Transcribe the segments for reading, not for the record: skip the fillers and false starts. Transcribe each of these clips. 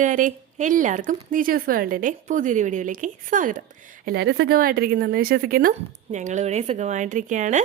കൂട്ടുകാരെ, എല്ലാവർക്കും നീച്ചൂസ് വേൾഡിൻ്റെ പുതിയൊരു വീഡിയോയിലേക്ക് സ്വാഗതം. എല്ലാവരും സുഖമായിട്ടിരിക്കുന്നെന്ന് വിശ്വസിക്കുന്നു. ഞങ്ങളിവിടെ സുഖമായിട്ടിരിക്കുകയാണ്.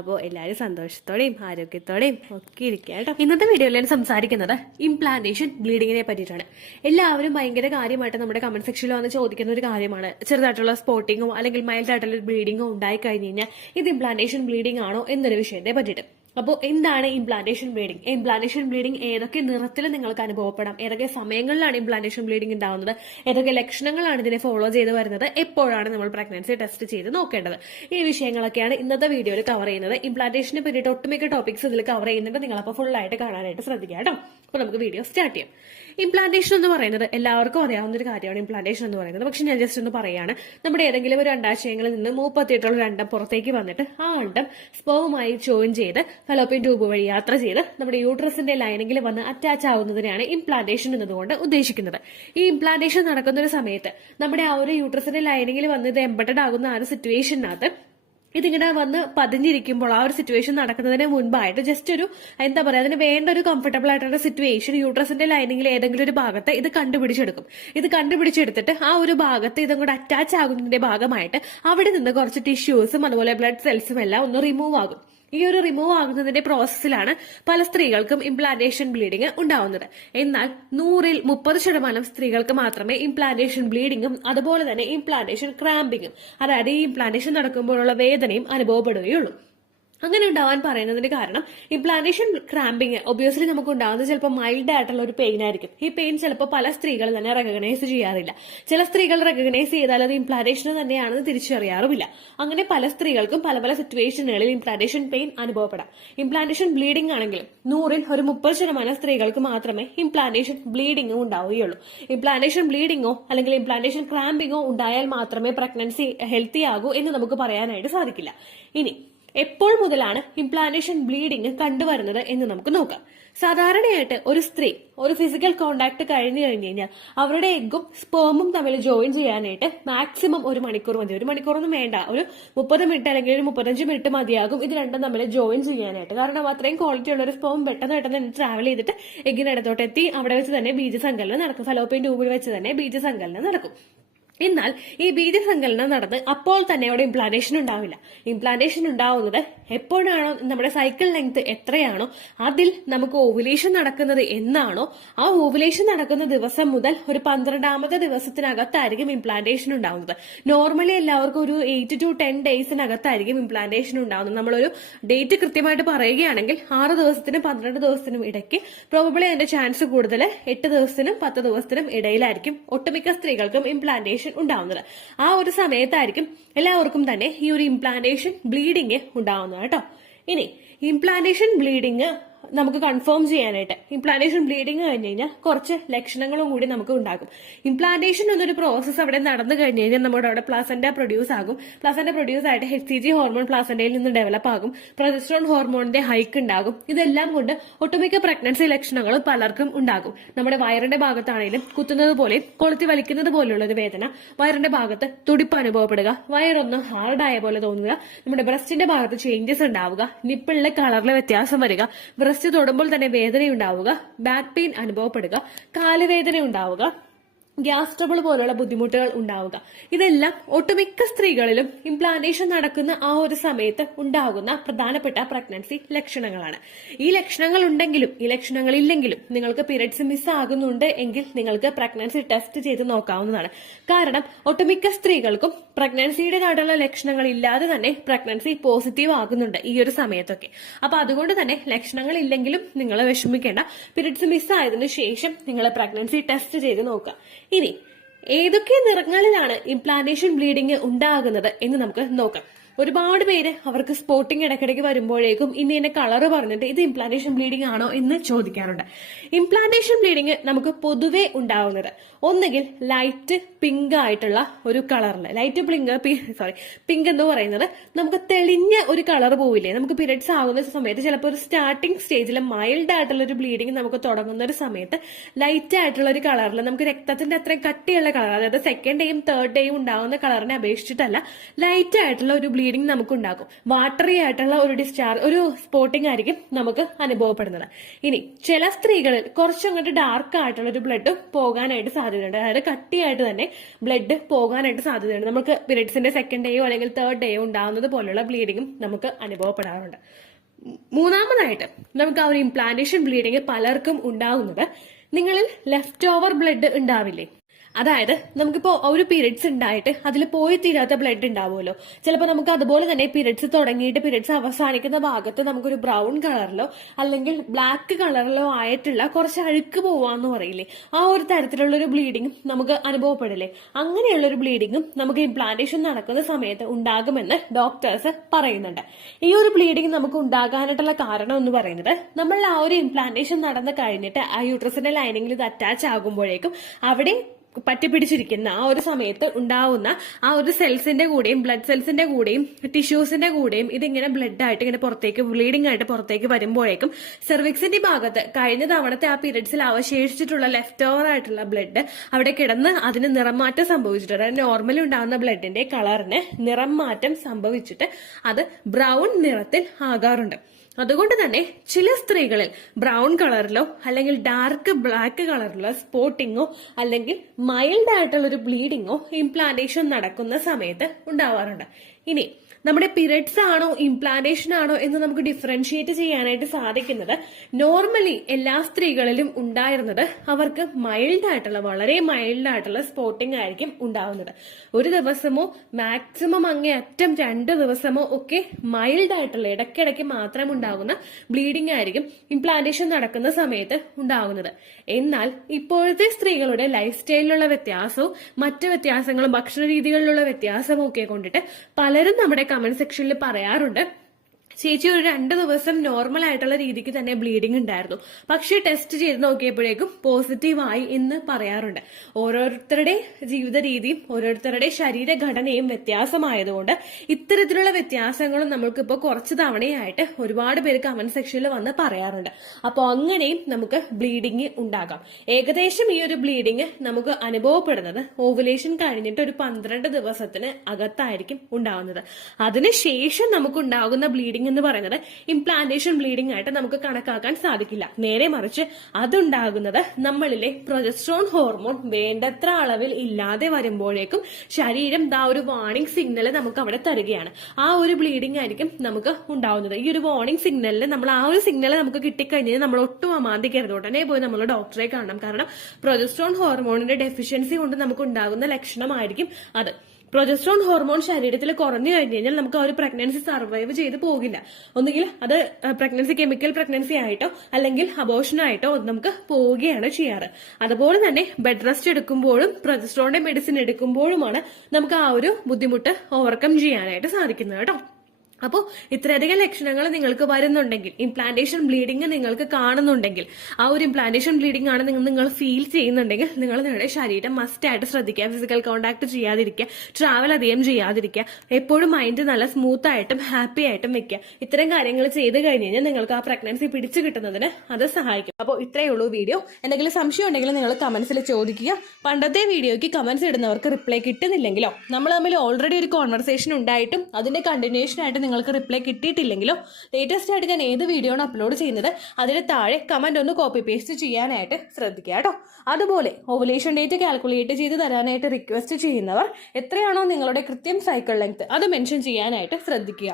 അപ്പോൾ എല്ലാവരും സന്തോഷത്തോടെയും ആരോഗ്യത്തോടെയും ഒക്കെ ഇരിക്കുക കേട്ടോ. ഇന്നത്തെ വീഡിയോയിൽ ഞാൻ സംസാരിക്കുന്നത് ഇംപ്ലാന്റേഷൻ ബ്ലീഡിങ്ങിനെ പറ്റിയിട്ടാണ്. എല്ലാവരും ഭയങ്കര കാര്യമായിട്ട് നമ്മുടെ കമന്റ് സെക്ഷനിൽ വന്ന് ചോദിക്കുന്ന ഒരു കാര്യമാണ്. ചെറുതായിട്ടുള്ള സ്പോട്ടിങ്ങോ അല്ലെങ്കിൽ മൈൽഡ് ആയിട്ടുള്ള ബ്ലീഡിങ്ങോ ഉണ്ടായി കഴിഞ്ഞ് കഴിഞ്ഞാൽ ഇത് ഇംപ്ലാന്റേഷൻ ബ്ലീഡിംഗ് ആണോ എന്നൊരു വിഷയത്തെ പറ്റിയിട്ട്. അപ്പോൾ എന്താണ് ഇംപ്ലാന്റേഷൻ ബ്ലീഡിംഗ്? ഇംപ്ലാന്റേഷൻ ബ്ലീഡിംഗ് ഏതൊക്കെ നിറത്തിൽ നിങ്ങൾക്ക് അനുഭവപ്പെടാം, ഏതൊക്കെ സമയങ്ങളിലാണ് ഇംപ്ലാന്റേഷൻ ബ്ലീഡിംഗ് ഉണ്ടാവുന്നത്, ഏതൊക്കെ ലക്ഷണങ്ങളാണ് ഇതിനെ ഫോളോ ചെയ്ത് വരുന്നത്, എപ്പോഴാണ് നമ്മൾ പ്രഗ്നൻസി ടെസ്റ്റ് ചെയ്ത് നോക്കേണ്ടത്, ഈ വിഷയങ്ങളൊക്കെയാണ് ഇന്നത്തെ വീഡിയോയിൽ കവർ ചെയ്യുന്നത്. ഇംപ്ലാന്റേഷനെ പറ്റിയിട്ട് ഒട്ടുമിക്ക ടോപ്പിക്സ് ഇതിൽ കവർ ചെയ്യുന്നുണ്ട്. നിങ്ങളപ്പോൾ ഫുൾ ആയിട്ട് കാണാനായിട്ട് ശ്രദ്ധിക്കുക കേട്ടോ. അപ്പോൾ നമുക്ക് വീഡിയോ സ്റ്റാർട്ട് ചെയ്യാം. ഇംപ്ലാന്റേഷൻ എന്ന് പറയുന്നത് എല്ലാവർക്കും അറിയാവുന്ന ഒരു കാര്യമാണ്. ഇംപ്ലാന്റേഷൻ എന്ന് പറയുന്നത് പക്ഷെ ഞാൻ ജസ്റ്റ് ഒന്ന് പറയാണ്. നമ്മുടെ ഏതെങ്കിലും ഒരു അണ്ടാശയങ്ങളിൽ നിന്ന് മൂപ്പത്തിയിട്ടുള്ള ഒരു അണ്ടം പുറത്തേക്ക് വന്നിട്ട് ആ അണ്ടം സ്പേവുമായി ജോയിൻ ചെയ്ത് ഫലോപ്പിയൻ ട്യൂബ് വഴി യാത്ര ചെയ്ത് നമ്മുടെ യൂട്രസിന്റെ ലൈനിങ്ങിൽ വന്ന് അറ്റാച്ച് ആവുന്നതിനെയാണ് ഇംപ്ലാന്റേഷൻ എന്നതുകൊണ്ട് ഉദ്ദേശിക്കുന്നത്. ഈ ഇംപ്ലാന്റേഷൻ നടക്കുന്ന ഒരു സമയത്ത് നമ്മുടെ ആ ഒരു യൂട്രസിന്റെ ലൈനിങ്ങിൽ വന്ന് ഇത് എംബഡഡ് ആകുന്ന ആ ഒരു സിറ്റുവേഷനകത്ത് ഇതിങ്ങനെ വന്ന് പതിഞ്ഞിരിക്കുമ്പോൾ ആ ഒരു സിറ്റുവേഷൻ നടക്കുന്നതിന് മുൻപായിട്ട് ജസ്റ്റ് ഒരു എന്താ പറയാ, അതിന് വേണ്ട ഒരു കംഫർട്ടബിൾ ആയിട്ടുള്ള സിറ്റുവേഷൻ യൂട്രസിന്റെ ലൈനിങ്ങിൽ ഏതെങ്കിലും ഒരു ഭാഗത്ത് ഇത് കണ്ടുപിടിച്ചെടുക്കും. ഇത് കണ്ടുപിടിച്ചെടുത്തിട്ട് ആ ഒരു ഭാഗത്ത് ഇതും കൂടെ അറ്റാച്ച് ആകുന്നതിന്റെ ഭാഗമായിട്ട് അവിടെ നിന്ന് കുറച്ച് ടിഷ്യൂസും അതുപോലെ ബ്ലഡ് സെൽസും എല്ലാം ഒന്ന് റിമൂവ് ആകും. ഈ ഒരു റിമൂവ് ആകുന്നതിന്റെ പ്രോസസ്സിലാണ് പല സ്ത്രീകൾക്കും ഇംപ്ലാന്റേഷൻ ബ്ലീഡിംഗ് ഉണ്ടാവുന്നത്. എന്നാൽ 100-ൽ 30% സ്ത്രീകൾക്ക് മാത്രമേ ഇംപ്ലാന്റേഷൻ ബ്ലീഡിംഗും അതുപോലെ തന്നെ ഇംപ്ലാന്റേഷൻ ക്രാമ്പിങ്ങും, അതായത് ഈ ഇംപ്ലാന്റേഷൻ നടക്കുമ്പോഴുള്ള വേദനയും അനുഭവപ്പെടുകയുള്ളൂ. അങ്ങനെ ഉണ്ടാവാൻ പറയുന്നതിന്റെ കാരണം ഇംപ്ലാന്റേഷൻ ക്രാമ്പിങ് ഒബ്വിയസ്ലി നമുക്ക് ഉണ്ടാകുന്നത് ചിലപ്പോൾ മൈൽഡ് ആയിട്ടുള്ള ഒരു പെയിൻ ആയിരിക്കും. ഈ പെയിൻ ചിലപ്പോൾ പല സ്ത്രീകൾ തന്നെ റെക്കഗ്നൈസ് ചെയ്യാറില്ല. ചില സ്ത്രീകൾ റെക്കഗ്നൈസ് ചെയ്താൽ അത് ഇംപ്ലാന്റേഷൻ തന്നെയാണെന്ന് തിരിച്ചറിയാറുമില്ല. അങ്ങനെ പല സ്ത്രീകൾക്കും പല പല സിറ്റുവേഷനുകളിൽ ഇംപ്ലാന്റേഷൻ പെയിൻ അനുഭവപ്പെടാം. ഇംപ്ലാന്റേഷൻ ബ്ലീഡിംഗ് ആണെങ്കിൽ 100-ൽ ഒരു 30% സ്ത്രീകൾക്ക് മാത്രമേ ഇംപ്ലാന്റേഷൻ ബ്ലീഡിംഗും ഉണ്ടാവുകയുള്ളൂ. ഇംപ്ലാന്റേഷൻ ബ്ലീഡിംഗോ അല്ലെങ്കിൽ ഇംപ്ലാന്റേഷൻ ക്രാമ്പിങ്ങോ ഉണ്ടായാൽ മാത്രമേ പ്രഗ്നൻസി ഹെൽത്തി ആകൂ എന്ന് നമുക്ക് പറയാനായിട്ട് സാധിക്കില്ല. ഇനി എപ്പോൾ മുതലാണ് ഇംപ്ലാന്റേഷൻ ബ്ലീഡിംഗ് കണ്ടുവരുന്നത് എന്ന് നമുക്ക് നോക്കാം. സാധാരണയായിട്ട് ഒരു സ്ത്രീ ഒരു ഫിസിക്കൽ കോണ്ടാക്ട് കഴിഞ്ഞു കഴിഞ്ഞാൽ അവരുടെ എഗ്ഗും സ്പേമും തമ്മിൽ ജോയിൻ ചെയ്യാനായിട്ട് മാക്സിമം 1 മണിക്കൂർ മതി. 1 മണിക്കൂറൊന്നും വേണ്ട, ഒരു 30 മിനിറ്റ് അല്ലെങ്കിൽ ഒരു 35 മിനിറ്റ് മതിയാകും ഇത് രണ്ടും തമ്മിൽ ജോയിൻ ചെയ്യാനായിട്ട്. കാരണം അത്രയും ക്വാളിറ്റി ഉള്ള ഒരു സ്പേം പെട്ടെന്ന് ട്രാവൽ ചെയ്തിട്ട് എഗ്ഗിനടുത്തോട്ട് എത്തി അവിടെ വെച്ച് തന്നെ ബീജസങ്കലനം നടക്കും. ഫലോപ്പിയൻ ട്യൂബിൽ വെച്ച് തന്നെ ബീജസങ്കലനം നടക്കും. എന്നാൽ ഈ ബീജസങ്കലനം നടന്ന് അപ്പോൾ തന്നെ അവിടെ ഇംപ്ലാന്റേഷൻ ഉണ്ടാവില്ല. ഇംപ്ലാന്റേഷൻ ഉണ്ടാവുന്നത് എപ്പോഴാണോ നമ്മുടെ സൈക്കിൾ ലെങ്ത് എത്രയാണോ അതിൽ നമുക്ക് ഓവുലേഷൻ നടക്കുന്നത് എന്നാണോ ആ ഓവുലേഷൻ നടക്കുന്ന ദിവസം മുതൽ ഒരു 12ാമത്തെ ദിവസത്തിനകത്തായിരിക്കും ഇംപ്ലാന്റേഷൻ ഉണ്ടാവുന്നത്. നോർമലി എല്ലാവർക്കും ഒരു 8 to 10 ഡേയ്സിനകത്തായിരിക്കും ഇംപ്ലാന്റേഷൻ ഉണ്ടാവുന്നത്. നമ്മളൊരു ഡേറ്റ് കൃത്യമായിട്ട് പറയുകയാണെങ്കിൽ 6 ദിവസത്തിനും 12 ദിവസത്തിനും ഇടയ്ക്ക് പ്രോബബ്ലി അതിന്റെ ചാൻസ് കൂടുതൽ 8 ദിവസത്തിനും 10 ദിവസത്തിനും ഇടയിലായിരിക്കും ഒട്ടുമിക്ക സ്ത്രീകൾക്കും ഇംപ്ലാന്റേഷൻ ഉണ്ടാവുന്നത്. ആ ഒരു സമയത്തായിരിക്കും എല്ലാവർക്കും തന്നെ ഈ ഒരു ഇംപ്ലാന്റേഷൻ ബ്ലീഡിങ് ഉണ്ടാവുന്നത് കേട്ടോ. ഇനി ഇംപ്ലാന്റേഷൻ ബ്ലീഡിങ് നമുക്ക് കൺഫേം ചെയ്യാനായിട്ട് ഇംപ്ലാന്റേഷൻ ബ്ലീഡിങ് കഴിഞ്ഞ് കഴിഞ്ഞാൽ കുറച്ച് ലക്ഷണങ്ങളും കൂടി നമുക്ക് ഉണ്ടാകും. ഇംപ്ലാന്റേഷൻ എന്നൊരു പ്രോസസ്സ് അവിടെ നടന്നു കഴിഞ്ഞ് കഴിഞ്ഞാൽ നമ്മുടെ അവിടെ പ്ലാസന്റ പ്രൊഡ്യൂസ് ആകും. പ്ലാസന്റ പ്രൊഡ്യൂസ് ആയിട്ട് HCG ഹോർമോൺ പ്ലാസന്റയിൽ നിന്ന് ഡെവലപ്പ് ആകും. പ്രൊജസ്ട്രോൺ ഹോർമോണിന്റെ ഹൈക്ക് ഉണ്ടാകും. ഇതെല്ലാം കൊണ്ട് ഒട്ടുമിക്ക പ്രഗ്നൻസി ലക്ഷണങ്ങളും പലർക്കും ഉണ്ടാകും. നമ്മുടെ വയറിന്റെ ഭാഗത്താണെങ്കിലും കുത്തുന്നത് പോലെ കൊളുത്തി വലിക്കുന്നത് പോലെയുള്ള ഒരു വേദന, വയറിന്റെ ഭാഗത്ത് തുടിപ്പ് അനുഭവപ്പെടുക, വയറൊന്ന് ഹാർഡായ പോലെ തോന്നുക, നമ്മുടെ ബ്രസ്റ്റിന്റെ ഭാഗത്ത് ചേഞ്ചസ് ഉണ്ടാവുക, നിപ്പിളിലെ കളറിലെ വ്യത്യാസം വരിക, ബ്രസ്റ്റ് തൊടുമ്പോൾ തന്നെ വേദനയുണ്ടാവുക, ബാക്ക് പെയിൻ അനുഭവപ്പെടുക, കാലുവേദന ഉണ്ടാവുക, ഗ്യാസ് ട്രബിൾ പോലുള്ള ബുദ്ധിമുട്ടുകൾ ഉണ്ടാവുക. ഇതെല്ലാം ഒട്ടുമിക്ക സ്ത്രീകളിലും ഇംപ്ലാന്റേഷൻ നടക്കുന്ന ആ ഒരു സമയത്ത് ഉണ്ടാകുന്ന പ്രധാനപ്പെട്ട പ്രഗ്നൻസി ലക്ഷണങ്ങളാണ്. ഈ ലക്ഷണങ്ങൾ ഉണ്ടെങ്കിലും ഈ ലക്ഷണങ്ങൾ ഇല്ലെങ്കിലും നിങ്ങൾക്ക് പീരിയഡ്സ് മിസ് ആകുന്നുണ്ട് എങ്കിൽ നിങ്ങൾക്ക് പ്രഗ്നൻസി ടെസ്റ്റ് ചെയ്ത് നോക്കാവുന്നതാണ്. കാരണം ഒട്ടുമിക്ക സ്ത്രീകൾക്കും പ്രഗ്നൻസിയുടേതായിട്ടുള്ള ലക്ഷണങ്ങൾ ഇല്ലാതെ തന്നെ പ്രഗ്നൻസി പോസിറ്റീവ് ആകുന്നുണ്ട് ഈ ഒരു സമയത്തൊക്കെ. അപ്പൊ അതുകൊണ്ട് തന്നെ ലക്ഷണങ്ങൾ ഇല്ലെങ്കിലും നിങ്ങൾ വിഷമിക്കേണ്ട. പീരിയഡ്സ് മിസ് ആയതിനു ശേഷം നിങ്ങൾ പ്രഗ്നൻസി ടെസ്റ്റ് ചെയ്ത് നോക്കുക. ഇനി ഏതൊക്കെ നിറങ്ങളിലാണ് ഇംപ്ലാന്റേഷൻ ബ്ലീഡിംഗ് ഉണ്ടാകുന്നത് എന്ന് നമുക്ക് നോക്കാം. ഒരുപാട് പേര് അവർക്ക് സ്പോട്ടിങ് ഇടയ്ക്കിടയ്ക്ക് വരുമ്പോഴേക്കും ഇന്ന കളറ് പറഞ്ഞിട്ട് ഇത് ഇംപ്ലാന്റേഷൻ ബ്ലീഡിംഗ് ആണോ എന്ന് ചോദിക്കാറുണ്ട്. ഇംപ്ലാന്റേഷൻ ബ്ലീഡിംഗ് നമുക്ക് പൊതുവെ ഉണ്ടാവുന്നത് ഒന്നുകിൽ ലൈറ്റ് പിങ്ക് ആയിട്ടുള്ള ഒരു കളറില്, പിങ്ക് എന്ന് പറയുന്നത് നമുക്ക് തെളിഞ്ഞ ഒരു കളർ പോവില്ലേ, നമുക്ക് പീരിയഡ്സ് ആകുന്ന സമയത്ത് ചിലപ്പോൾ ഒരു സ്റ്റാർട്ടിംഗ് സ്റ്റേജിൽ മൈൽഡ് ആയിട്ടുള്ള ഒരു ബ്ലീഡിംഗ് നമുക്ക് തുടങ്ങുന്ന ഒരു സമയത്ത് ലൈറ്റ് ആയിട്ടുള്ള ഒരു കളറിൽ നമുക്ക് രക്തത്തിന്റെ അത്രയും കട്ടിയുള്ള കളർ, അതായത് സെക്കൻഡ് ഡേയും തേർഡ് ഡേയും ഉണ്ടാകുന്ന കളറിനെ അപേക്ഷിച്ചിട്ടല്ല ലൈറ്റ് ആയിട്ടുള്ള ഒരു ബ്ലീഡിങ് നമുക്കുണ്ടാകും. വാട്ടറി ആയിട്ടുള്ള ഒരു ഡിസ്ചാർജ്, ഒരു സ്പോട്ടിംഗ് ആയിരിക്കും നമുക്ക് അനുഭവപ്പെടുന്നത്. ഇനി ചില സ്ത്രീകളിൽ കുറച്ചങ്ങോട്ട് ഡാർക്ക് ആയിട്ടുള്ള ഒരു ബ്ലഡ് പോകാനായിട്ട് സാധ്യതയുണ്ട്. അതായത് കട്ടിയായിട്ട് തന്നെ ബ്ലഡ് പോകാനായിട്ട് സാധ്യതയുണ്ട്. നമുക്ക് പീരിയഡ്സിന്റെ സെക്കൻഡ് ഡേയോ അല്ലെങ്കിൽ തേർഡ് ഡേയോ ഉണ്ടാകുന്നത് പോലുള്ള ബ്ലീഡിങ്ങും നമുക്ക് അനുഭവപ്പെടാറുണ്ട്. മൂന്നാമതായിട്ട് നമുക്ക് ആ ഒരു ഇംപ്ലാന്റേഷൻ ബ്ലീഡിങ് പലർക്കും ഉണ്ടാകുന്നത് നിങ്ങളിൽ ലെഫ്റ്റ് ഓവർ ബ്ലഡ് ഉണ്ടാവില്ലേ? അതായത് നമുക്കിപ്പോ ഒരു പീരിയഡ്സ് ഉണ്ടായിട്ട് അതിൽ പോയി തീരാത്ത ബ്ലഡ് ഉണ്ടാവുമല്ലോ. ചിലപ്പോൾ നമുക്ക് അതുപോലെ തന്നെ പീരിയഡ്സ് തുടങ്ങിയിട്ട് പീരിയഡ്സ് അവസാനിക്കുന്ന ഭാഗത്ത് നമുക്കൊരു ബ്രൗൺ കളറിലോ അല്ലെങ്കിൽ ബ്ലാക്ക് കളറിലോ ആയിട്ടുള്ള കുറച്ച് അഴുക്ക് പോവാന്ന് പറയില്ലേ, ആ ഒരു തരത്തിലുള്ള ഒരു ബ്ലീഡിങ്ങും നമുക്ക് അനുഭവപ്പെടില്ലേ? അങ്ങനെയുള്ള ഒരു ബ്ലീഡിങ്ങും നമുക്ക് ഇംപ്ലാന്റേഷൻ നടക്കുന്ന സമയത്ത് ഉണ്ടാകുമെന്ന് ഡോക്ടേഴ്സ് പറയുന്നുണ്ട്. ഈ ഒരു ബ്ലീഡിങ് നമുക്ക് ഉണ്ടാകാനായിട്ടുള്ള കാരണം എന്ന് പറയുന്നത് നമ്മൾ ആ ഒരു ഇംപ്ലാന്റേഷൻ നടന്നു കഴിഞ്ഞിട്ട് ആ യൂട്രസിന്റെ ലൈനിങ്ങിൽ ഇത് അറ്റാച്ച് ആകുമ്പോഴേക്കും അവിടെ പറ്റിപ്പിടിച്ചിരിക്കുന്ന ആ ഒരു സമയത്ത് ഉണ്ടാവുന്ന ആ ഒരു സെൽസിന്റെ കൂടെയും ബ്ലഡ് സെൽസിന്റെ കൂടെയും ടിഷ്യൂസിന്റെ കൂടെയും ഇതിങ്ങനെ ബ്ലഡ് ആയിട്ട് ഇങ്ങനെ പുറത്തേക്ക് ബ്ലീഡിംഗ് ആയിട്ട് പുറത്തേക്ക് വരുമ്പോഴേക്കും സെർവിക്സിന്റെ ഭാഗത്ത് കഴിഞ്ഞ തവണത്തെ ആ പീരിയഡ്സിൽ അവശേഷിച്ചിട്ടുള്ള ലെഫ്റ്റ് ഓവർ ആയിട്ടുള്ള ബ്ലഡ് അവിടെ കിടന്ന് അതിന് നിറം മാറ്റം സംഭവിച്ചിട്ട്, അതായത് നോർമലി ഉണ്ടാകുന്ന ബ്ലഡിന്റെ കളറിന് നിറം മാറ്റം സംഭവിച്ചിട്ട് അത് ബ്രൗൺ നിറത്തിൽ ആകാറുണ്ട്. അതുകൊണ്ട് തന്നെ ചില സ്ത്രീകളിൽ ബ്രൗൺ കളറിലോ അല്ലെങ്കിൽ ഡാർക്ക് ബ്ലാക്ക് കളറിലോ സ്പോട്ടിങ്ങോ അല്ലെങ്കിൽ മൈൽഡ് ആയിട്ടുള്ള ഒരു ബ്ലീഡിങ്ങോ ഇംപ്ലാന്റേഷൻ നടക്കുന്ന സമയത്ത് ഉണ്ടാവാറുണ്ട്. ഇനി നമ്മുടെ പീരിയഡ്സ് ആണോ ഇംപ്ലാന്റേഷൻ ആണോ എന്ന് നമുക്ക് ഡിഫറൻഷിയേറ്റ് ചെയ്യാനായിട്ട് സാധിക്കുന്നത് നോർമലി എല്ലാ സ്ത്രീകളിലും ഉണ്ടായിരുന്നത് അവർക്ക് മൈൽഡ് ആയിട്ടുള്ള, വളരെ മൈൽഡ് ആയിട്ടുള്ള സ്പോട്ടിംഗ് ആയിരിക്കും ഉണ്ടാവുന്നത്. ഒരു ദിവസമോ മാക്സിമം അങ്ങേയറ്റം 2 ദിവസമോ ഒക്കെ മൈൽഡ് ആയിട്ടുള്ള ഇടയ്ക്കിടയ്ക്ക് മാത്രം ഉണ്ടാകുന്ന ബ്ലീഡിംഗ് ആയിരിക്കും ഇംപ്ലാന്റേഷൻ നടക്കുന്ന സമയത്ത് ഉണ്ടാകുന്നത്. എന്നാൽ ഇപ്പോഴത്തെ സ്ത്രീകളുടെ ലൈഫ് സ്റ്റൈലിലുള്ള വ്യത്യാസവും മറ്റ് വ്യത്യാസങ്ങളും ഭക്ഷണ രീതികളിലുള്ള വ്യത്യാസവും ഒക്കെ കൊണ്ടിട്ട് പലരും നമ്മുടെ കമന്റ് സെക്ഷനിൽ പറയാറുണ്ട്, ചേച്ചി ഒരു 2 ദിവസം നോർമൽ ആയിട്ടുള്ള രീതിക്ക് തന്നെ ബ്ലീഡിംഗ് ഉണ്ടായിരുന്നു, പക്ഷെ ടെസ്റ്റ് ചെയ്ത് നോക്കിയപ്പോഴേക്കും പോസിറ്റീവായി എന്ന് പറയാറുണ്ട്. ഓരോരുത്തരുടെ ജീവിത രീതിയും ഓരോരുത്തരുടെ ശരീരഘടനയും വ്യത്യാസമായതുകൊണ്ട് ഇത്തരത്തിലുള്ള വ്യത്യാസങ്ങളും നമ്മൾക്കിപ്പോൾ കുറച്ച് തവണയായിട്ട് ഒരുപാട് പേര് കമന്റ് സെക്ഷനിൽ വന്ന് പറയാറുണ്ട്. അപ്പോൾ അങ്ങനെയും നമുക്ക് ബ്ലീഡിംഗ് ഉണ്ടാകാം. ഏകദേശം ഈ ഒരു ബ്ലീഡിംഗ് നമുക്ക് അനുഭവപ്പെടുന്നത് ഓവുലേഷൻ കഴിഞ്ഞിട്ട് ഒരു 12 ദിവസത്തിന് അകത്തായിരിക്കും ഉണ്ടാകുന്നത്. അതിനുശേഷം നമുക്കുണ്ടാകുന്ന ബ്ലീഡിംഗ് എന്ന് പറയുന്നത് ഇംപ്ലാന്റേഷൻ ബ്ലീഡിംഗ് ആയിട്ട് നമുക്ക് കണക്കാക്കാൻ സാധിക്കില്ല. നേരെ മറിച്ച് അതുണ്ടാകുന്നത് നമ്മളിലെ പ്രൊജസ്ട്രോൺ ഹോർമോൺ വേണ്ടത്ര അളവിൽ ഇല്ലാതെ വരുമ്പോഴേക്കും ശരീരം ഒരു വാർണിംഗ് സിഗ്നൽ നമുക്ക് അവിടെ തരികയാണ്. ആ ഒരു ബ്ലീഡിംഗ് ആയിരിക്കും നമുക്ക് ഉണ്ടാവുന്നത്. ഈ ഒരു വാർണിംഗ് സിഗ്നലിൽ നമ്മൾ ആ ഒരു സിഗ്നൽ നമുക്ക് കിട്ടിക്കഴിഞ്ഞാൽ നമ്മൾ ഒട്ടും അമാന്തിക്കരുത്, ഉടനെ പോയി നമ്മൾ ഡോക്ടറെ കാണണം. കാരണം പ്രൊജസ്ട്രോൺ ഹോർമോണിന്റെ ഡെഫിഷ്യൻസി കൊണ്ട് നമുക്ക് ഉണ്ടാകുന്ന ലക്ഷണമായിരിക്കും അത്. പ്രൊജസ്ട്രോൺ ഹോർമോൺ ശരീരത്തിൽ കുറഞ്ഞു കഴിഞ്ഞു കഴിഞ്ഞാൽ നമുക്ക് ആ ഒരു പ്രഗ്നൻസി സർവൈവ് ചെയ്ത് പോകില്ല. ഒന്നുകിൽ അത് പ്രഗ്നൻസി കെമിക്കൽ പ്രഗ്നൻസി ആയിട്ടോ അല്ലെങ്കിൽ അബോർഷനായിട്ടോ നമുക്ക് പോവുകയാണ് ചെയ്യാറ്. അതുപോലെ തന്നെ ബെഡ് റെസ്റ്റ് എടുക്കുമ്പോഴും പ്രൊജസ്ട്രോണിന്റെ മെഡിസിൻ എടുക്കുമ്പോഴുമാണ് നമുക്ക് ആ ഒരു ബുദ്ധിമുട്ട് ഓവർകം ചെയ്യാനായിട്ട് സാധിക്കുന്നത് കേട്ടോ. അപ്പോൾ ഇത്രയധികം ലക്ഷണങ്ങൾ നിങ്ങൾക്ക് വരുന്നുണ്ടെങ്കിൽ, ഇംപ്ലാന്റേഷൻ ബ്ലീഡിംഗ് നിങ്ങൾക്ക് കാണുന്നുണ്ടെങ്കിൽ, ആ ഒരു ഇംപ്ലാന്റേഷൻ ബ്ലീഡിംഗ് ആണ് നിങ്ങൾ ഫീൽ ചെയ്യുന്നുണ്ടെങ്കിൽ നിങ്ങൾ നിങ്ങളുടെ ശരീരം മസ്റ്റ് ആയിട്ട് ശ്രദ്ധിക്കുക. ഫിസിക്കൽ കോണ്ടാക്ട് ചെയ്യാതിരിക്കുക, ട്രാവൽ അധികം ചെയ്യാതിരിക്കുക, എപ്പോഴും മൈൻഡ് നല്ല സ്മൂത്ത് ആയിട്ടും ഹാപ്പി ആയിട്ടും വെക്കുക. ഇത്തരം കാര്യങ്ങൾ ചെയ്ത് കഴിഞ്ഞ് കഴിഞ്ഞാൽ നിങ്ങൾക്ക് ആ പ്രഗ്നൻസി പിടിച്ചു കിട്ടുന്നതിന് അത് സഹായിക്കും. അപ്പോൾ ഇത്രയേ ഉള്ളൂ വീഡിയോ. എന്തെങ്കിലും സംശയം ഉണ്ടെങ്കിൽ നിങ്ങൾ കമന്റ്സിൽ ചോദിക്കുക. പണ്ടത്തെ വീഡിയോയ്ക്ക് കമന്റ്സ് ഇടുന്നവർക്ക് റിപ്ലൈ കിട്ടുന്നില്ലെങ്കിലോ, നമ്മൾ തമ്മിൽ ഓൾറെഡി ഒരു കോൺവെർസേഷൻ ഉണ്ടായിട്ടും അതിന്റെ കണ്ടിന്യൂഷൻ ആയിട്ട് നിങ്ങൾക്ക് റിപ്ലൈ കിട്ടിയിട്ടില്ലെങ്കിലോ, ലേറ്റസ്റ്റ് ആയിട്ട് ഞാൻ ഏത് വീഡിയോ ആണ് അപ്ലോഡ് ചെയ്യുന്നത് അതിന് താഴെ കമന്റ് ഒന്ന് കോപ്പി പേസ്റ്റ് ചെയ്യാനായിട്ട് ശ്രദ്ധിക്കുക കേട്ടോ. അതുപോലെ ഓവുലേഷൻ ഡേറ്റ് കാൽക്കുലേറ്റ് ചെയ്ത് തരാനായിട്ട് റിക്വസ്റ്റ് ചെയ്യുന്നവർ എത്രയാണോ നിങ്ങളുടെ കൃത്യം സൈക്കിൾ ലെങ്ത് അത് മെൻഷൻ ചെയ്യാനായിട്ട് ശ്രദ്ധിക്കുക.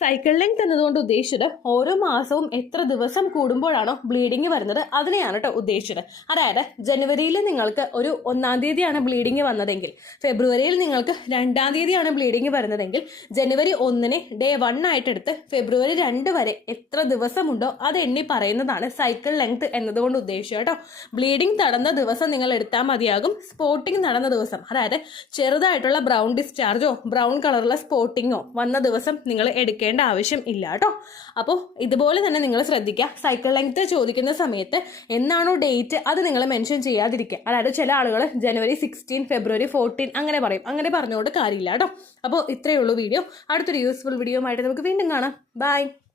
സൈക്കിൾ ലെങ്ത് എന്നതുകൊണ്ട് ഉദ്ദേശിച്ചത് ഓരോ മാസവും എത്ര ദിവസം കൂടുമ്പോഴാണോ ബ്ലീഡിങ് വരുന്നത് അതിനെയാണ് കേട്ടോ ഉദ്ദേശിച്ചത്. അതായത് ജനുവരിയിൽ നിങ്ങൾക്ക് ഒരു 1-ാം തീയതിയാണ് ബ്ലീഡിങ് വന്നതെങ്കിൽ, ഫെബ്രുവരിയിൽ നിങ്ങൾക്ക് 2-ാം തീയതിയാണ് ബ്ലീഡിങ് വരുന്നതെങ്കിൽ, ജനുവരി 1-ന് ഡേ 1 ആയിട്ടെടുത്ത് ഫെബ്രുവരി 2 വരെ എത്ര ദിവസമുണ്ടോ അത് എണ്ണി പറയുന്നതാണ് സൈക്കിൾ ലെങ്ത് എന്നതുകൊണ്ട് ഉദ്ദേശിച്ചത് കേട്ടോ. ബ്ലീഡിങ് നടന്ന ദിവസം നിങ്ങൾ എടുത്താൽ മതിയാകും. സ്പോട്ടിങ് നടന്ന ദിവസം, അതായത് ചെറുതായിട്ടുള്ള ബ്രൗൺ ഡിസ്ചാർജോ ബ്രൗൺ കളറുള്ള സ്പോട്ടിങ്ങോ വന്ന ദിവസം നിങ്ങൾ എടുക്കുക ആവശ്യം ഇല്ല കേട്ടോ. അപ്പോൾ ഇതുപോലെ തന്നെ നിങ്ങൾ ശ്രദ്ധിക്കുക. സൈക്കിൾ ലെങ്ത് ചോദിക്കുന്ന സമയത്ത് എന്നാണോ ഡേറ്റ് അത് നിങ്ങൾ മെൻഷൻ ചെയ്യാതിരിക്കുക. അതായത് ചില ആളുകൾ ജനുവരി 16, ഫെബ്രുവരി 14 അങ്ങനെ പറയും. അങ്ങനെ പറഞ്ഞുകൊണ്ട് കാര്യമില്ല കേട്ടോ. അപ്പോൾ ഇത്രയേ ഉള്ളൂ വീഡിയോ. അടുത്തൊരു യൂസ്ഫുൾ വീഡിയോ ആയിട്ട് നമുക്ക് വീണ്ടും കാണാം. ബൈ.